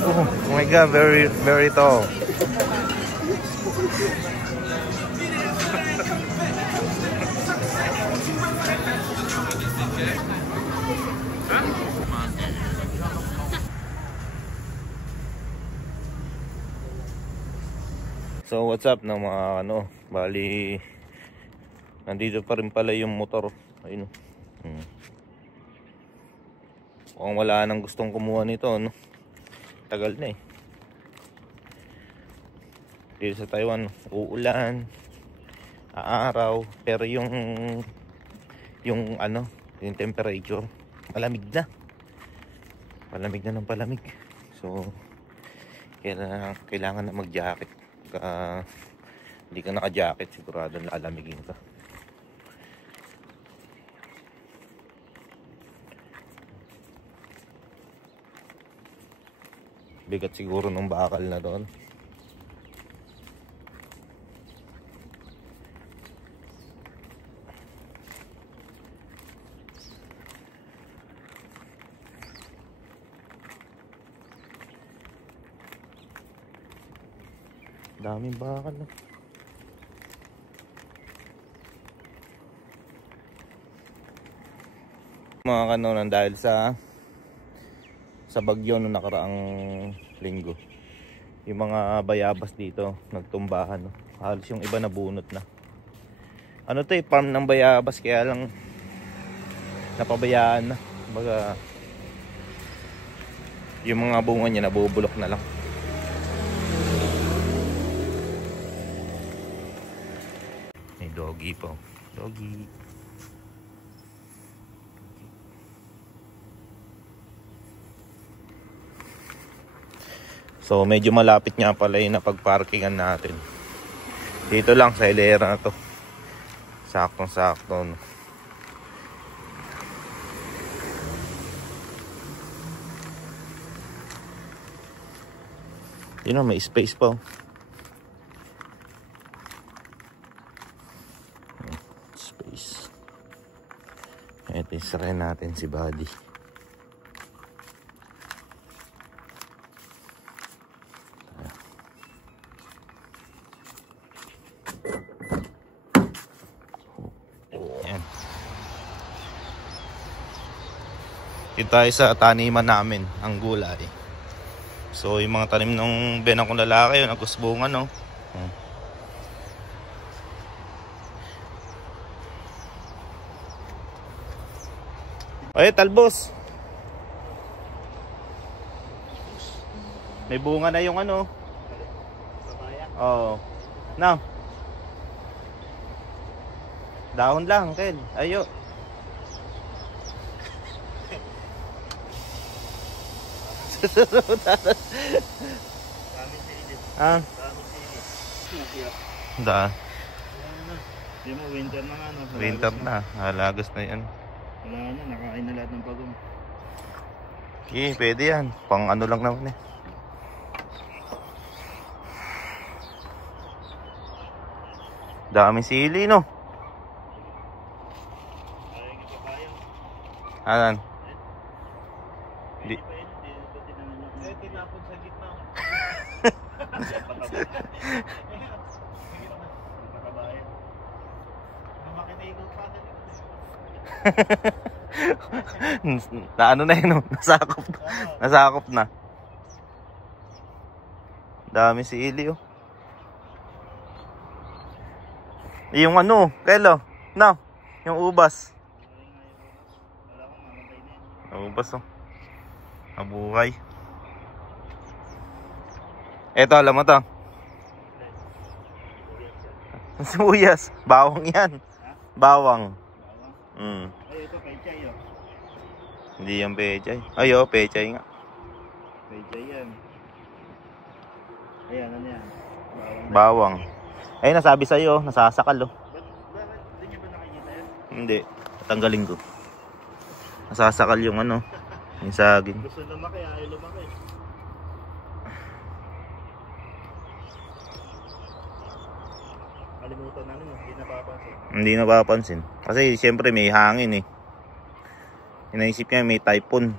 Oh my god, very, very tall. So what's up ng mga bali nandito pa rin pala yung motor. Ayun. Kung wala nang gustong kumuha nito, tagal na eh. Dito sa Taiwan, uulan, aaraw, pero yung temperature, palamig na. Palamig na ng palamig. So kailangan na mag-jacket. Hindi ka naka-jacket, sigurado lalamigin ka. Bigat siguro ng bakal na doon. Daming bakal na. Mga kanonan, dahil sa bagyo no nakaraang linggo, yung mga bayabas dito nagtumbahan, no? Halos yung iba nabunot na. Ano to farm ng bayabas, kaya lang napabayaan na. Baga yung mga bunga niya nabubulok na lang. May doggy po. Doggy. So medyo malapit nga pala yung napag-parkingan natin. Dito lang sa hilera na to. Saktong-sakto. Yun, may space pa. Space. Ito, isarin natin si Buddy. Dito tayo sa taniman namin, ang gulay. So yung mga tanim ng benang kong lalaki, yun, nagkusbungan, no? Ay, talbos. May bunga na yung Oo. Now. Dahon lang, Ken. Ayo. Da. Di mo winter na nga, no? Winter na, halagas na yan. Wala na, nakain na lahat ng pagong. Okay, pwede yan. Pang ano lang naman eh. Daming sili, no? Anan? Di. Tinapon sa gitna. Na ano na yun, nasakop na. Dami sili, oh. Yung kelo, no, yung ubas. Ubas, oh. Nabuhay. Eto, alam mo to. Sibuyas, bawang yan. Bawang. Ay, ito pechay, oh. Hindi yung pechay. Ay, oh, pechay nga. Pechay yan. Ayan, ano yan? Bawang. Ay, nasabi sa'yo, nasasakal, oh. Bakit? Hindi nyo ba nakikita yan? Hindi, tanggalin ko. Nasasakal yung yung saging. Gusto lumaki, ayaw lumaki. Kalimutan namin, hindi napapansin. Hindi napapansin. Kasi siyempre may hangin eh. Inaisip niya may typhoon.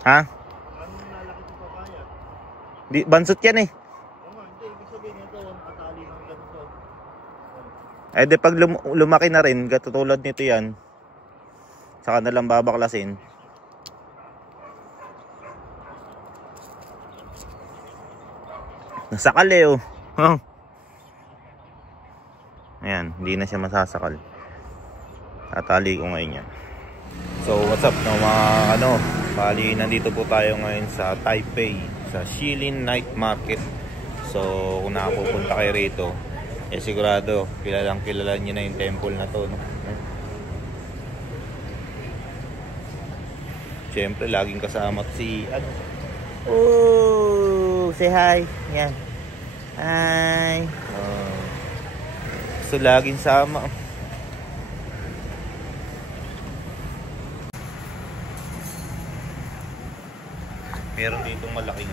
Ha? Ano lalaki sa papaya? Di, bansot yan eh. Oo nga, hindi. Ibig sabihin ito, ang katali ng ganito. Eh di pag lumaki na rin, katulad nito yan, saka na lang babaklasin. Nasakal eh oh. Huh? Ayan, hindi na siya masasakal. Tatali ko ngayon yan. So what's up no, mga bali nandito po tayo ngayon sa Taipei, sa Shilin Night Market. So kung nakapupunta kayo rito, eh sigurado kilala nyo na yung temple na to, no? Siyempre laging kasama si oh, say hi. Yan. Hi. Oh. So laging sama. Meron ditong malaking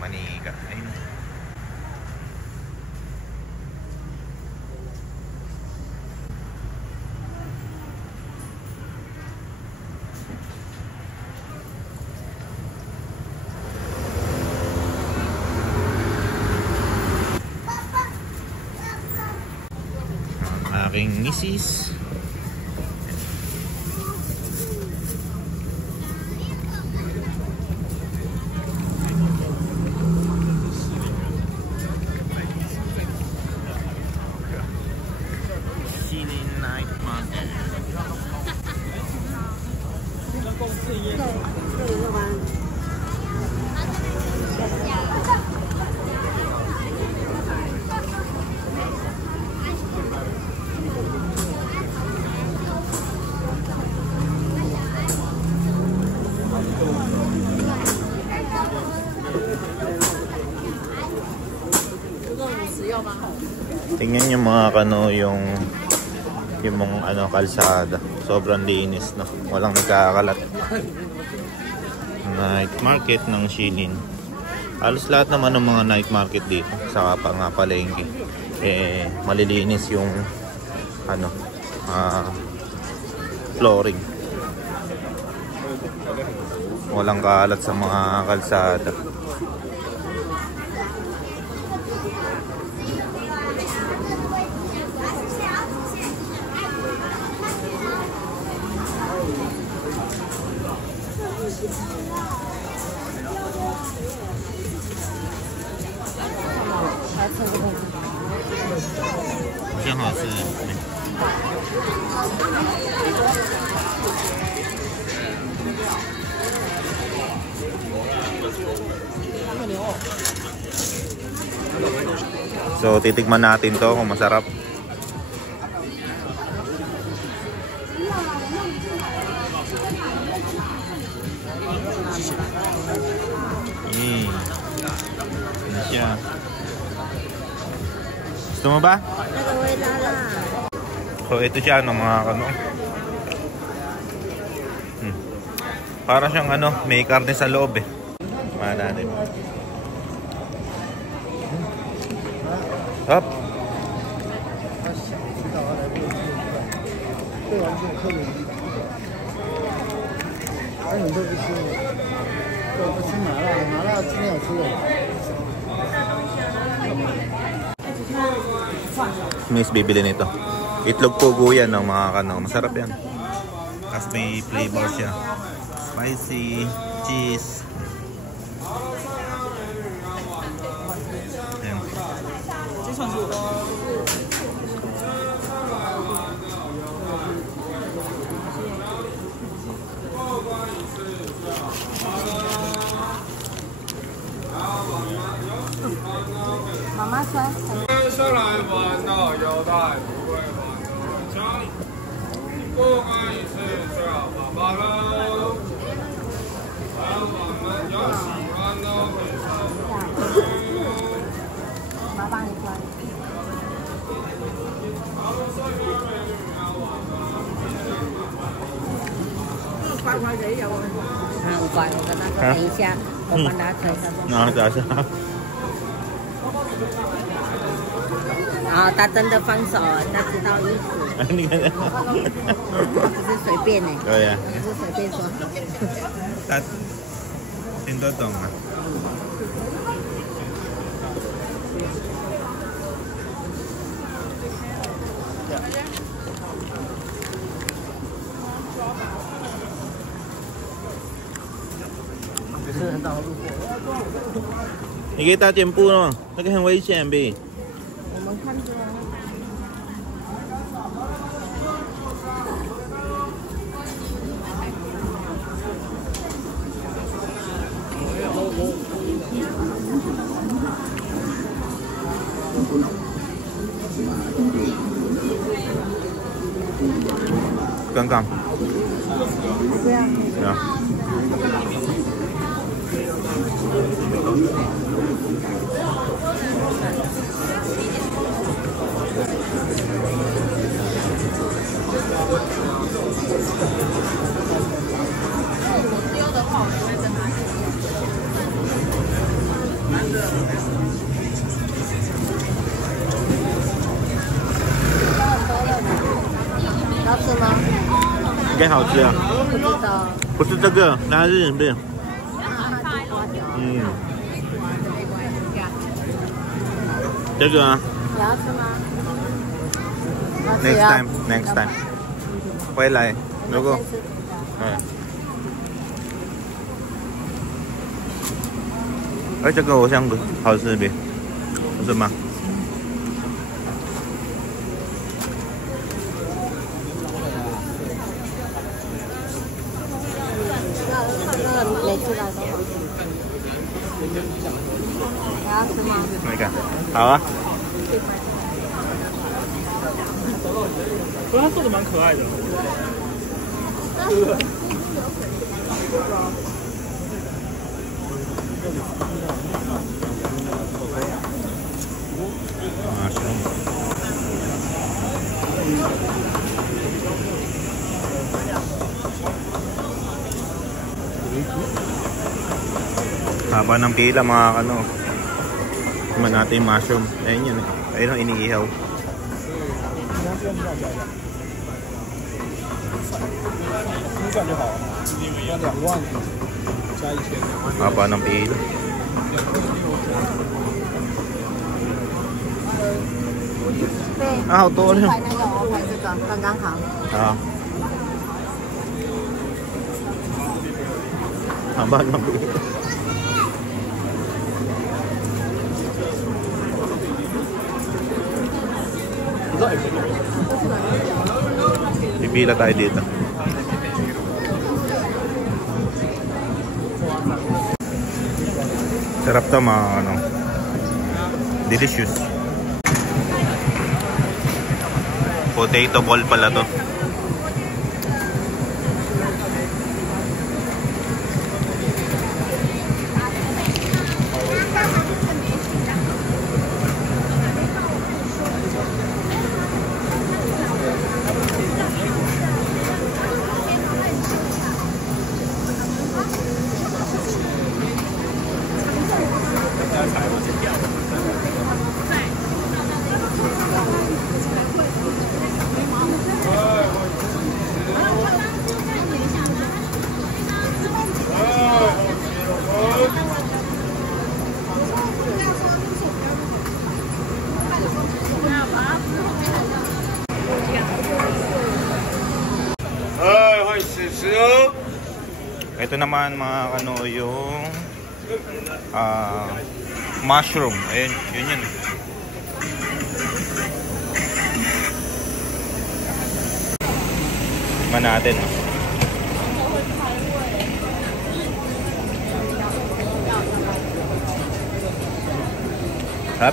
manika. Ayun. Aking misis. Shilin Night Market. Tingnan yung mga yung mga kalsada. Sobrang linis, no? Walang nagkakalat. Night market ng Shilin. Halos lahat naman ng mga night market dito sa palengke. Eh malilinis yung flooring. Walang kalat sa mga kalsada. So titikman natin to kung masarap. Ano siya? Gusto mo ba? So ito siya mga para siyang may karne sa loob eh. Kumain natin. Up. Miss bibili nito. Itlog pugo yan ng mga masarap yan. Kasi may flavor siya. Spicy, cheese. Ayan. Mama say. 上来玩到腰带不会玩，将不可以是这样爸爸了。还有我们要喜欢的会上。妈帮你关。乖乖的有啊，很乖，我跟他说等一下，我帮他吹上。Nakakasa. 啊，他真的放手了，他知道意思。你看，不是随便呢。对呀，不是随便说。他听得懂啊。不是很大的路过。你可以打点步了，那个很危险呗。我们看着。刚刚。对啊。对啊。要吃吗？应该好吃啊。不知道。不是这个，那是不是？嗯。这个啊。你要吃吗 ？Next time, next time。回来，如果，哎，这个好像好吃呗，不是吗？每次来都好吃。你要吃吗？那个，好啊。不过他做的蛮可爱的。Haba ng pila mga ano. Naman natin yung mushroom. Ayun yun. Ayun ang iniihaw. Haba ng pila. Ah, 好多了。买那个，我买这个，刚刚好。啊。Haba ng pila. Pipila tayo dito. Sarap to mga ano. Delicious. Potato ball pala to. Ito naman mga ano yung mushroom. Ayun, yun. Man natin. Harap.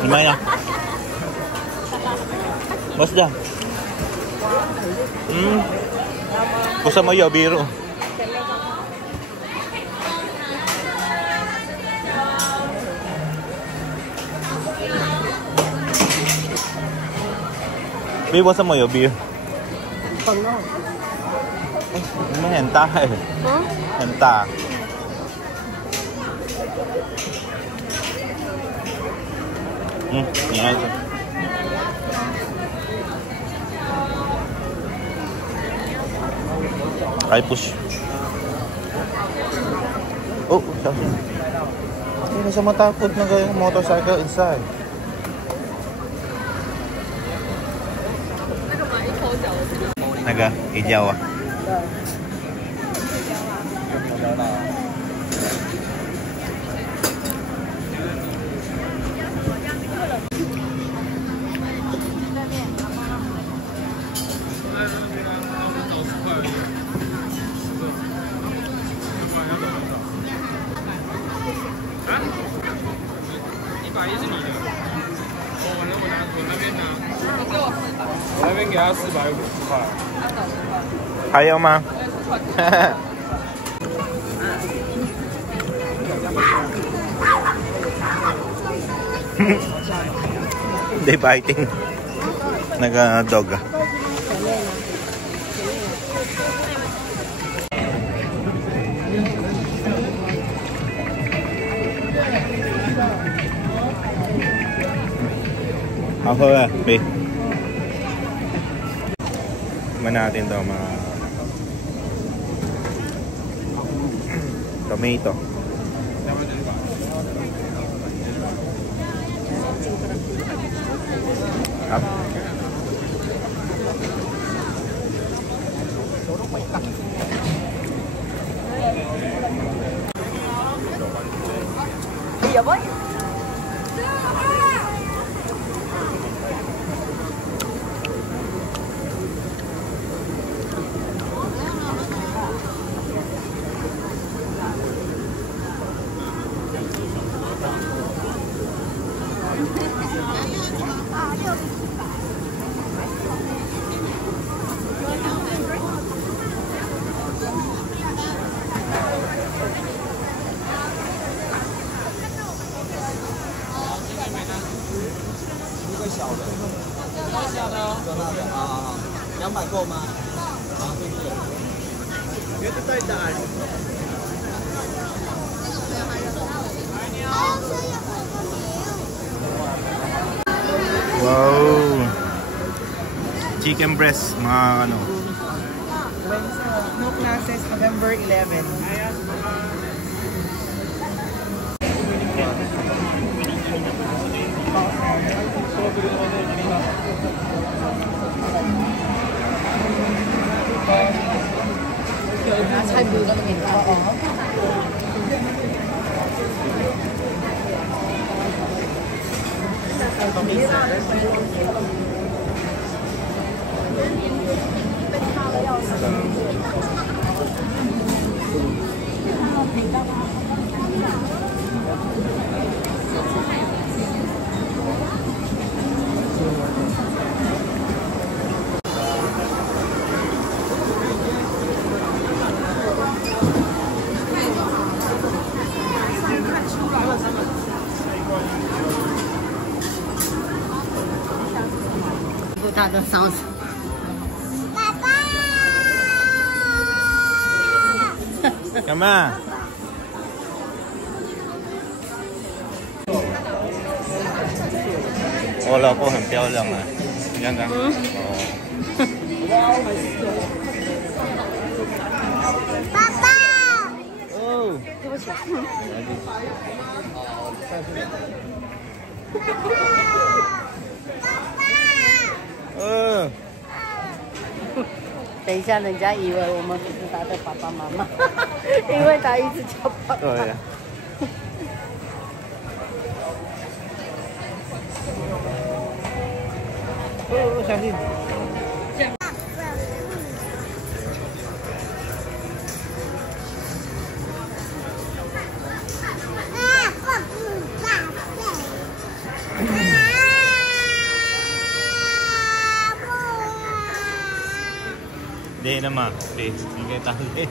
Gimana? Bos dah. Kusa mo yo biro. B 为什么有 B？ 粉哦。你们很大哎，很大。你爱吃。还不是。哦，小心！你什么takut那个 motorcycle inside？ 那个一角啊。我那边给他450块。还有吗？They biting 那个 dog 啊。好喝啊 B。 Mana natin to mga tomato. Up. Iya boy. Wow! Chicken breast, mga ano. No classes, November 11. Sai bùi ra mình có. Tá dando sound. Come on. Oh, 老婆很漂亮啊，你看看。哦。爸爸。哦。对不起。等一下，人家以为我们不是他的爸爸妈妈，因为他一直叫爸爸。对呀。哦，小心。Hindi naman, please. Hindi kayo tali.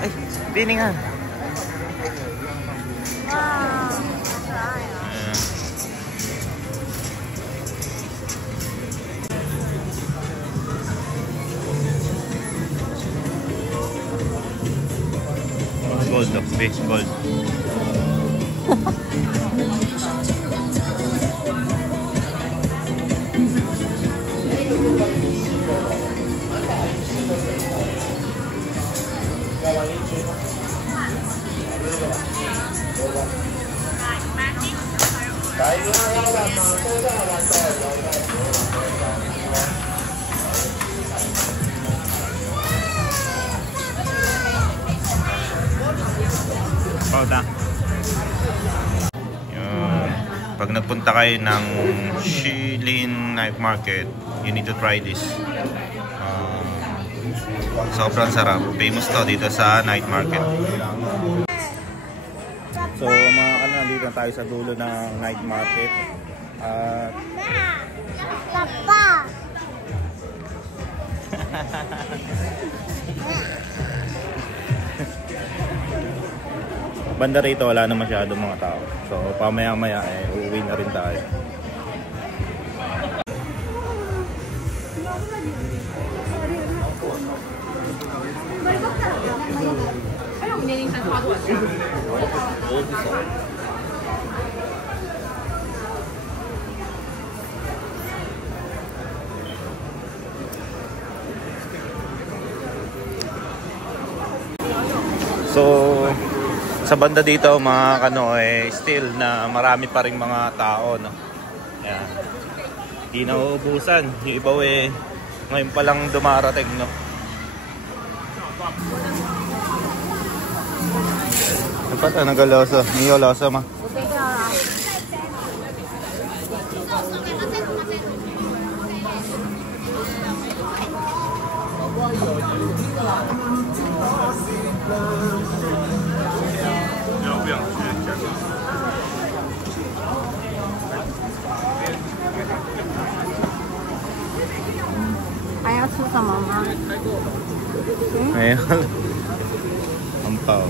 Ay, piningan. Baseball. Pag nagpunta kayo ng Shilin Night Market, you need to try this. Sobrang sarap. Famous to dito sa night market. So mga nandito tayo sa dulo ng night market. Papa! Banda rito wala na masyadong mga tao. So pamaya-maya uuwi na rin tayo. So sa banda dito mga still na marami pa ring mga tao, no. Ayan. Hindi nauubusan. Yung iba ngayon pa lang dumarating, no. Dapat nagaloso. Niyo loso ma. Ayan. Ampaw.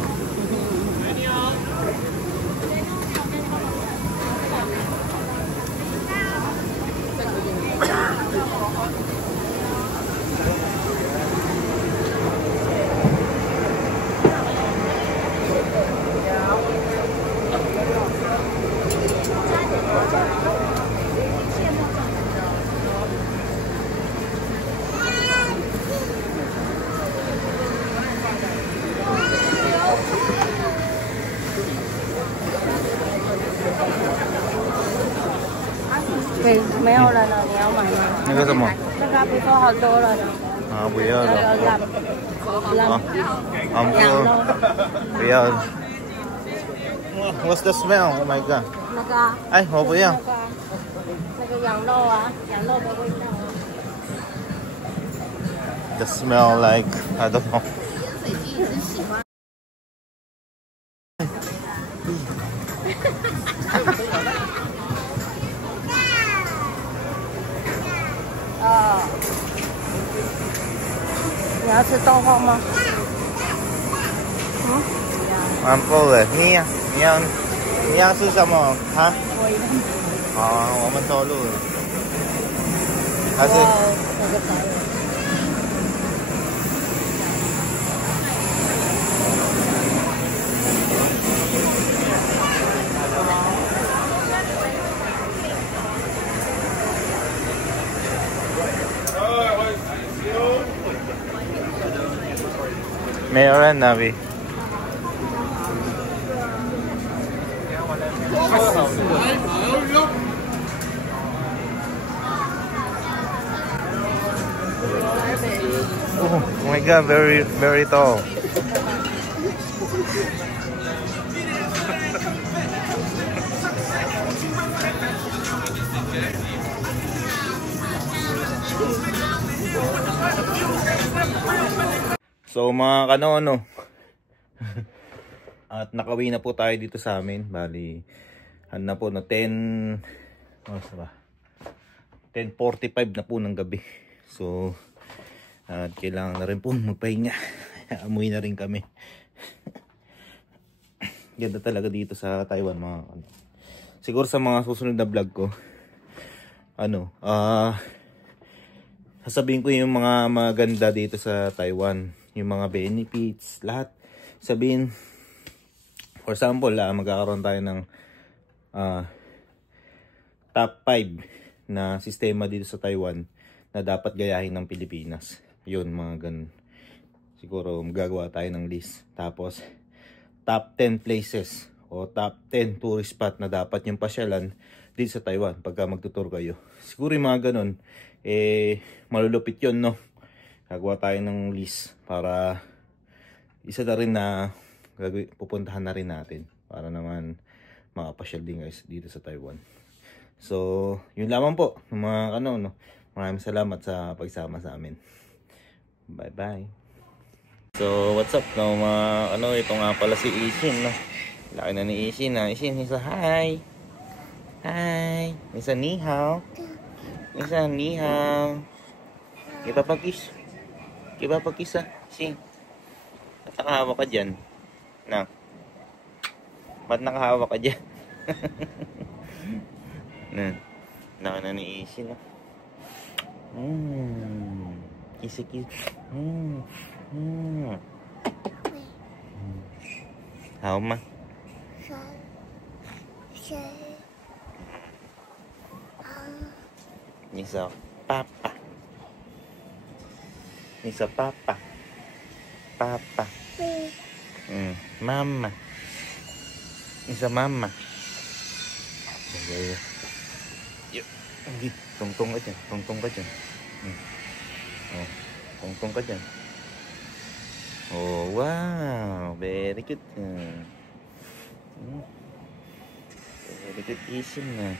那个什么？这个不错，好多了。啊，不要了。不要。What's the smell? Oh my god！ 那个。哎，我不要。那个羊肉啊，羊肉的味道。The smell like I don't know. 你要吃豆花吗？蛮够的。你要吃什么？啊？好啊，我们走路。还是？没有人那边。Oh my god, very tall. So mga kanono, at nakauwi na po tayo dito sa amin. Bali, ano na po, 10:45 na po ng gabi. So, at kailangan na rin po magpahinga. Amuy na rin kami. Ganda talaga dito sa Taiwan mga siguro sa mga susunod na vlog ko, sasabihin ko yung mga maganda dito sa Taiwan. Yung mga benefits, lahat. Sabihin, For example, magkakaroon tayo ng top 5 na sistema dito sa Taiwan na dapat gayahin ng Pilipinas. Yun, mga ganun. Siguro magagawa tayo ng list. Tapos top 10 places o top 10 tourist spot na dapat yung pasyalan dito sa Taiwan pagka magtutur kayo. Siguro yung mga ganun, malulupit yun, no? Gagawa tayo ng list para isa na rin na pupuntahan na rin natin para naman makapasyal din guys dito sa Taiwan. So, yun lamang po ng mga no? Maraming salamat sa pagsama sa amin. Bye-bye. So, what's up no mga ito nga pala si Ishin, no? Laki na ni Ishin, na. Ishin, isa hi. Hi. Isa ni hao. Isa ni hao. Ipapakis. Ipapakis Ishin. Ba't nakahawa ka dyan? Na. Ba't nakahawa ka dyan? Na ni Ishin, no? Kisi-kisi. Hao ma. Ni sa papa. Ni sa papa. Papa. Mama. Ni sa mama. Tungtong ka dyan. Tungtong ka dyan. Tungtong ka dyan. Oh, wow. Very good. Very good Ishin na.